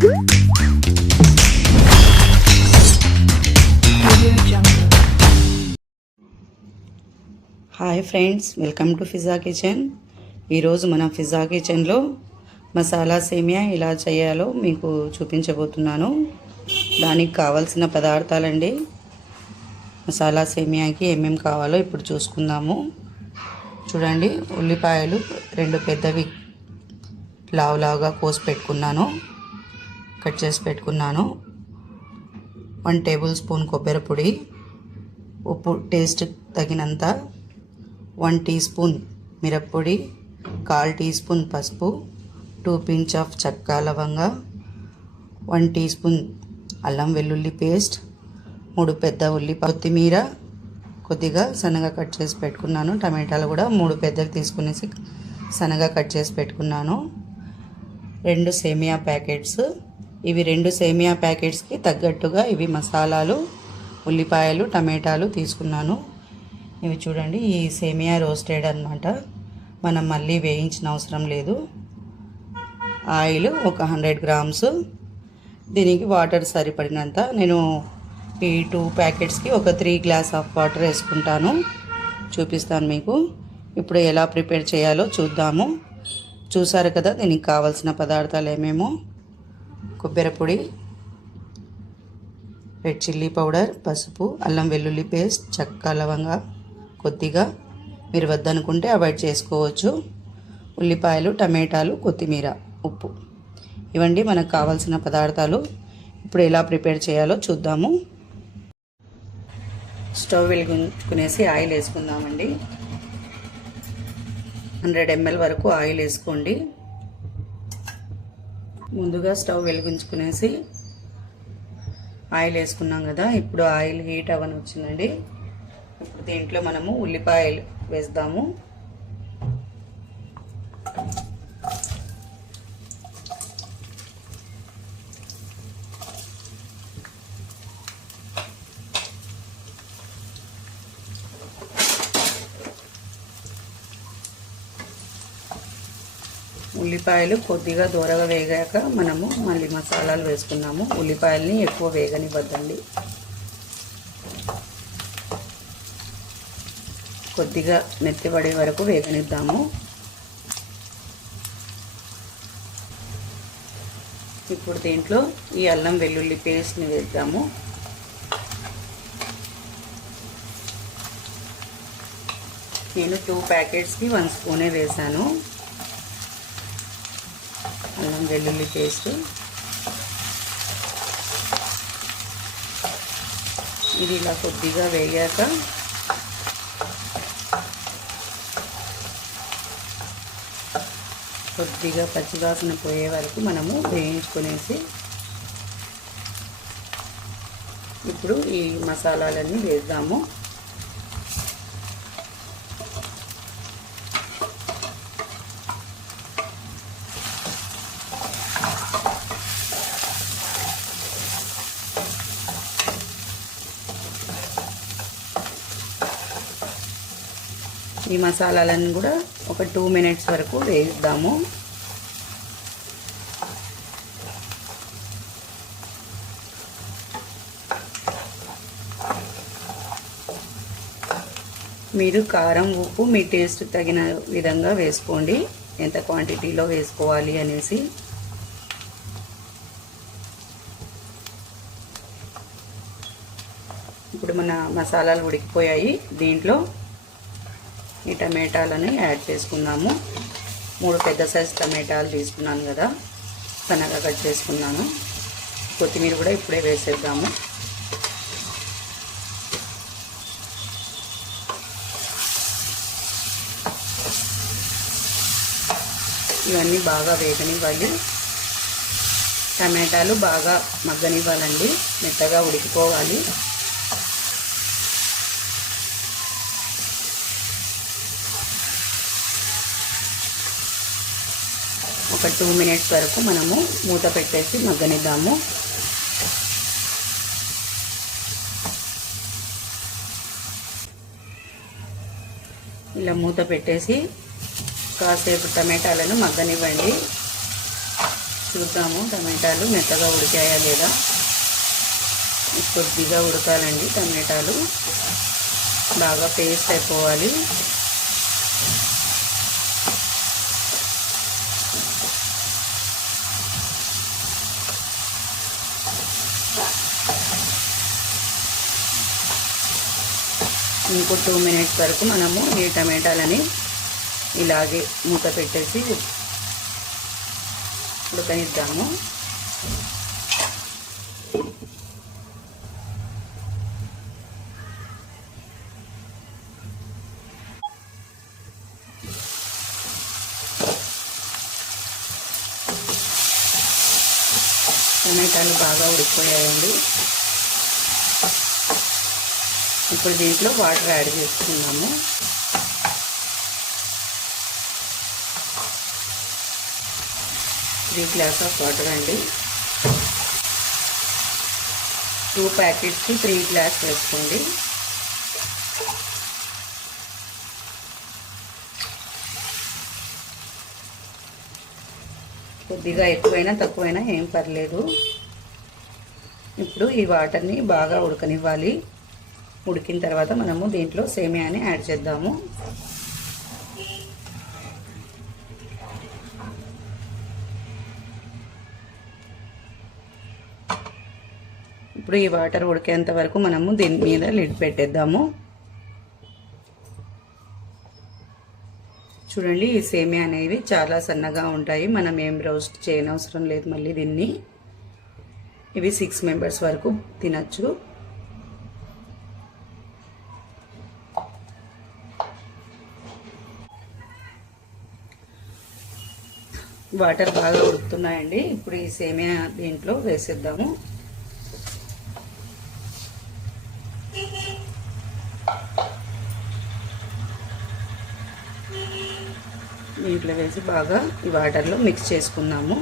Hi friends, welcome to pizza kitchen. ఈరోజు మన pizza కిచెన్లో మసాలా సేమియా ఎలా చేయాలో మీకు చూపించబోతున్నాను. దానికి కావాల్సిన పదార్థాలండి. మసాలా సేమియాకి ఏమేమి కావాలో ఇప్పుడు చూసుకుందాము. చూడండి, ఉల్లిపాయలు 2 పెద్దవి లావులావుగా కోసి పెట్టుకున్నాను, కట్ చేసి పెట్టుకున్నాను. 1 టేబుల్ స్పూన్ కొబ్బరి పొడి, ఉప్పు టేస్ట్ తగినంత, 1 టీ స్పూన్ మిరప్పొడి, 1/4 టీ స్పూన్ పసుపు, 2 పించ్ ఆఫ్ చెక్క లవంగా, 1 టీ స్పూన్ అల్లం వెల్లుల్లి పేస్ట్, 3 పెద్ద ఉల్లిపాయ, కొత్తిమీర కొద్దిగా సన్నగా కట్ చేసి పెట్టుకున్నాను. టమాటాలు కూడా 3 పెద్దవి తీసుకునేసి సన్నగా కట్ చేసి పెట్టుకున్నాను. 2 సేమియా ప్యాకెట్స్. ఇవి 2 సేమియా ప్యాకెట్స్కి తగ్గట్టుగా ఇవి మసాలాలు, ఉల్లిపాయలు, టమాటాలు తీసుకున్నాను. ఇవి చూడండి, ఈ సేమియా రోస్టెడ్ అన్నమాట. మనం మళ్ళీ వేయించిన అవసరం లేదు. ఆయిల్ ఒక 100 గ్రామ్స్. దీనికి వాటర్ సరిపడినంత. నేను ఈ 2 ప్యాకెట్స్కి ఒక 3 గ్లాస్ ఆఫ్ వాటర్ వేసుకుంటాను. చూపిస్తాను మీకు. ఇప్పుడు ఎలా ప్రిపేర్ చేయాలో చూద్దాము. చూసారు కదా, దీనికి కావాల్సిన పదార్థాలు ఏమేమో: కొబ్బరి పొడి, రెడ్ చిల్లీ పౌడర్, పసుపు, అల్లం వెల్లుల్లి పేస్ట్, చెక్క లవంగా కొద్దిగా, మీరు వద్దనుకుంటే అవాయిడ్ చేసుకోవచ్చు, ఉల్లిపాయలు, టమాటాలు, కొత్తిమీర, ఉప్పు. ఇవండి మనకు కావాల్సిన పదార్థాలు. ఇప్పుడు ఎలా ప్రిపేర్ చేయాలో చూద్దాము. స్టవ్ వెలిగించుకునేసి ఆయిల్ వేసుకుందామండి. 100 ml వరకు ఆయిల్ వేసుకోండి. ముందుగా స్టవ్ వెలిగించుకునేసి ఆయిల్ వేసుకున్నాం కదా, ఇప్పుడు ఆయిల్ హీట్ అవ్వని వచ్చిందండి. ఇప్పుడు దీంట్లో మనము ఉల్లిపాయలు వేద్దాము. ఉల్లిపాయలు కొద్దిగా దూరగా వేగాక మనము మళ్ళీ మసాలాలు వేసుకున్నాము. ఉల్లిపాయలని ఎక్కువ వేగనివ్వద్దండి, కొద్దిగా మెత్తబడే వరకు వేగనిద్దాము. ఇప్పుడు దీంట్లో ఈ అల్లం వెల్లుల్లి పేస్ట్ని వేద్దాము. నేను 2 ప్యాకెట్స్కి 1 స్పూనే వేసాను అల్లం వెల్లుల్లి పేస్ట్. ఇది ఇలా కొద్దిగా వేగాక కొద్దిగా పచ్చివాసన పోయే వరకు మనము వేయించుకునేసి ఇప్పుడు ఈ మసాలాలన్నీ వేద్దాము. ఈ మసాలాలను కూడా ఒక 2 మినిట్స్ వరకు వేయిద్దాము. మీరు కారం, ఉప్పు మీ టేస్ట్ తగిన విధంగా వేసుకోండి, ఎంత క్వాంటిటీలో వేసుకోవాలి అనేసి. ఇప్పుడు మన మసాలాలు ఉడికిపోయాయి. దీంట్లో ఈ టమాటాలని యాడ్ చేసుకుందాము. 3 పెద్ద సైజు టమాటాలు తీసుకున్నాను కదా, సన్నగా కట్ చేసుకున్నాను. కొత్తిమీర కూడా ఇప్పుడే వేసేద్దాము. ఇవన్నీ బాగా వేగనివ్వాలి. టమాటాలు బాగా మగ్గనివ్వాలండి, మెత్తగా ఉడికిపోవాలి. ఒక 2 మినిట్స్ వరకు మనము మూత పెట్టేసి మగ్గనిద్దాము. ఇలా మూత పెట్టేసి కాసేపు టమాటాలను మగ్గనివ్వండి. చూద్దాము టమాటాలు మెత్తగా ఉడికాయా లేదా. కొద్దిగా ఉడకాలండి టమాటాలు, బాగా పేస్ట్ అయిపోవాలి. ఇంకో 2 మినిట్స్ వరకు మనము ఈ టమాటాలని ఇలాగే మూత పెట్టేసి ఉడకనిద్దాము. టమాటాలు బాగా ఉడికిపోయాయండి. ఇప్పుడు దీంట్లో వాటర్ యాడ్ చేసుకున్నాము. త్రీ గ్లాస్ ఆఫ్ వాటర్ అండి. 2 ప్యాకెట్స్కి 3 గ్లాస్ వేసుకోండి. కొద్దిగా ఎక్కువైనా తక్కువైనా ఏం పర్లేదు. ఇప్పుడు ఈ వాటర్ని బాగా ఉడకనివ్వాలి. ఉడికిన తర్వాత మనము దీంట్లో సేమియాని యాడ్ చేద్దాము. ఇప్పుడు ఈ వాటర్ ఉడికేంత వరకు మనము దీని మీద లిడ్ పెట్టేద్దాము. చూడండి, ఈ సేమియా అనేవి చాలా సన్నగా ఉంటాయి. మనం ఏం రోస్ట్ చేయనవసరం లేదు మళ్ళీ దీన్ని. ఇవి 6 మెంబర్స్ వరకు తినచ్చు. వాటర్ బాగా ఉడుకుతున్నాయండి. ఇప్పుడు ఈ సేమియా దీంట్లో వేసేద్దాము. దీంట్లో వేసి బాగా ఈ వాటర్లో మిక్స్ చేసుకుందాము.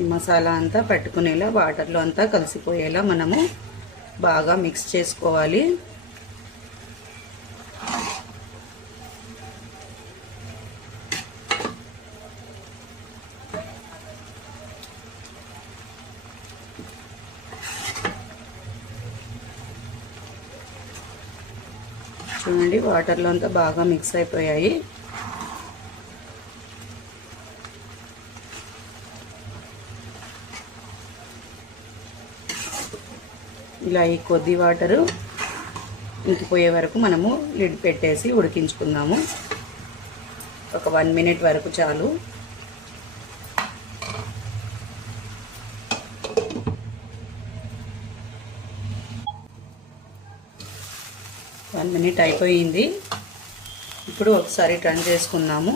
ఈ మసాలా అంతా పట్టుకునేలా వాటర్లో అంతా కలిసిపోయేలా మనము బాగా మిక్స్ చేసుకోవాలి. చూడండి, వాటర్లో అంతా బాగా మిక్స్ అయిపోయాయి. ఇలా ఈ కొద్ది వాటరు ఇంకిపోయే వరకు మనము లిడ్ పెట్టేసి ఉడికించుకుందాము. ఒక 1 మినిట్ వరకు చాలు. వన్ మినిట్ అయిపోయింది. ఇప్పుడు ఒకసారి టర్న్ చేసుకుందాము.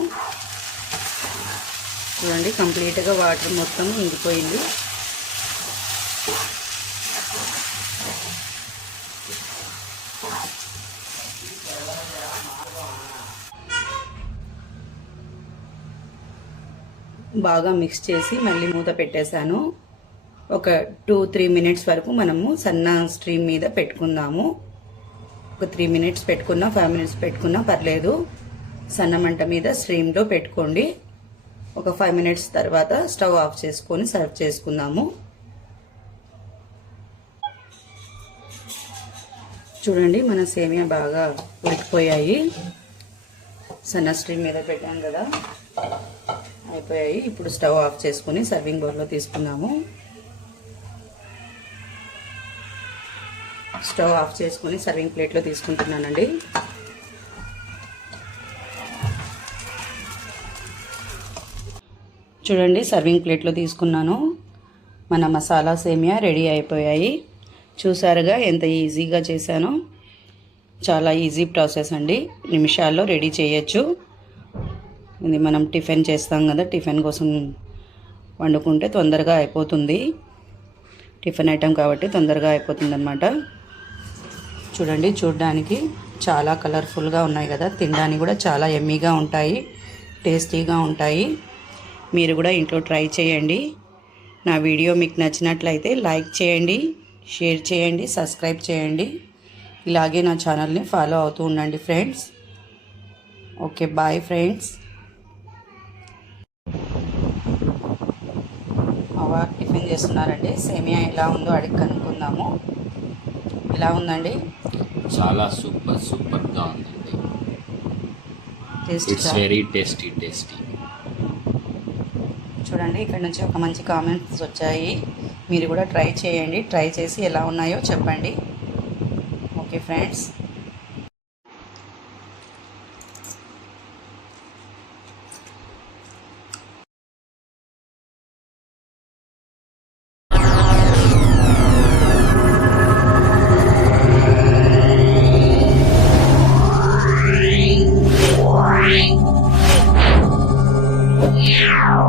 చూడండి, కంప్లీట్గా వాటర్ మొత్తం ఇంకిపోయింది. బాగా మిక్స్ చేసి మళ్ళీ మూత పెట్టేశాను. ఒక 2-3 మినిట్స్ వరకు మనము సన్న స్ట్రీమ్ మీద పెట్టుకుందాము. ఒక 3 మినిట్స్ పెట్టుకున్నా 5 మినిట్స్ పెట్టుకున్నా పర్లేదు. సన్న మంట మీద స్ట్రీమ్లో పెట్టుకోండి. ఒక 5 మినిట్స్ తర్వాత స్టవ్ ఆఫ్ చేసుకొని సర్వ్ చేసుకుందాము. చూడండి, మన సేమియా బాగా ఉడికిపోయాయి. సన్న స్ట్రీమ్ మీద పెట్టాం కదా, అయిపోయాయి. ఇప్పుడు స్టవ్ ఆఫ్ చేసుకుని సర్వింగ్ బౌల్లో తీసుకుందాము. స్టవ్ ఆఫ్ చేసుకుని సర్వింగ్ ప్లేట్లో తీసుకుంటున్నానండి. చూడండి, సర్వింగ్ ప్లేట్లో తీసుకున్నాను. మన మసాలా సేమియా రెడీ అయిపోయాయి. చూసారుగా ఎంత ఈజీగా చేశానో. చాలా ఈజీ ప్రాసెస్ అండి, నిమిషాల్లో రెడీ చేయొచ్చు. ఇది మనం టిఫిన్ చేస్తాం కదా, టిఫిన్ కోసం వండుకుంటే తొందరగా అయిపోతుంది. టిఫిన్ ఐటెం కాబట్టి తొందరగా అయిపోతుంది అన్నమాట. చూడండి, చూడడానికి చాలా కలర్ఫుల్గా ఉన్నాయి కదా, తినడానికి కూడా చాలా యమ్మీగా ఉంటాయి, టేస్టీగా ఉంటాయి. మీరు కూడా ఇంట్లో ట్రై చేయండి. నా వీడియో మీకు నచ్చినట్లయితే లైక్ చేయండి, షేర్ చేయండి, సబ్స్క్రైబ్ చేయండి. ఇలాగే నా ఛానల్ని ఫాలో అవుతూ ఉండండి ఫ్రెండ్స్. Okay, bye friends. అవ్వ టిఫిన్ చేస్తున్నారండి. సేమియా ఎలా ఉందో అడిగి కనుక్కుందాము. ఎలా ఉందండి? చాలా సూపర్గా ఉందండి. It's very tasty. చూడండి, ఇక్కడ నుంచి ఒక మంచి కామెంట్స్ వచ్చాయి. మీరు కూడా ట్రై చేయండి. ట్రై చేసి ఎలా ఉన్నాయో చెప్పండి. Okay friends. Yeah.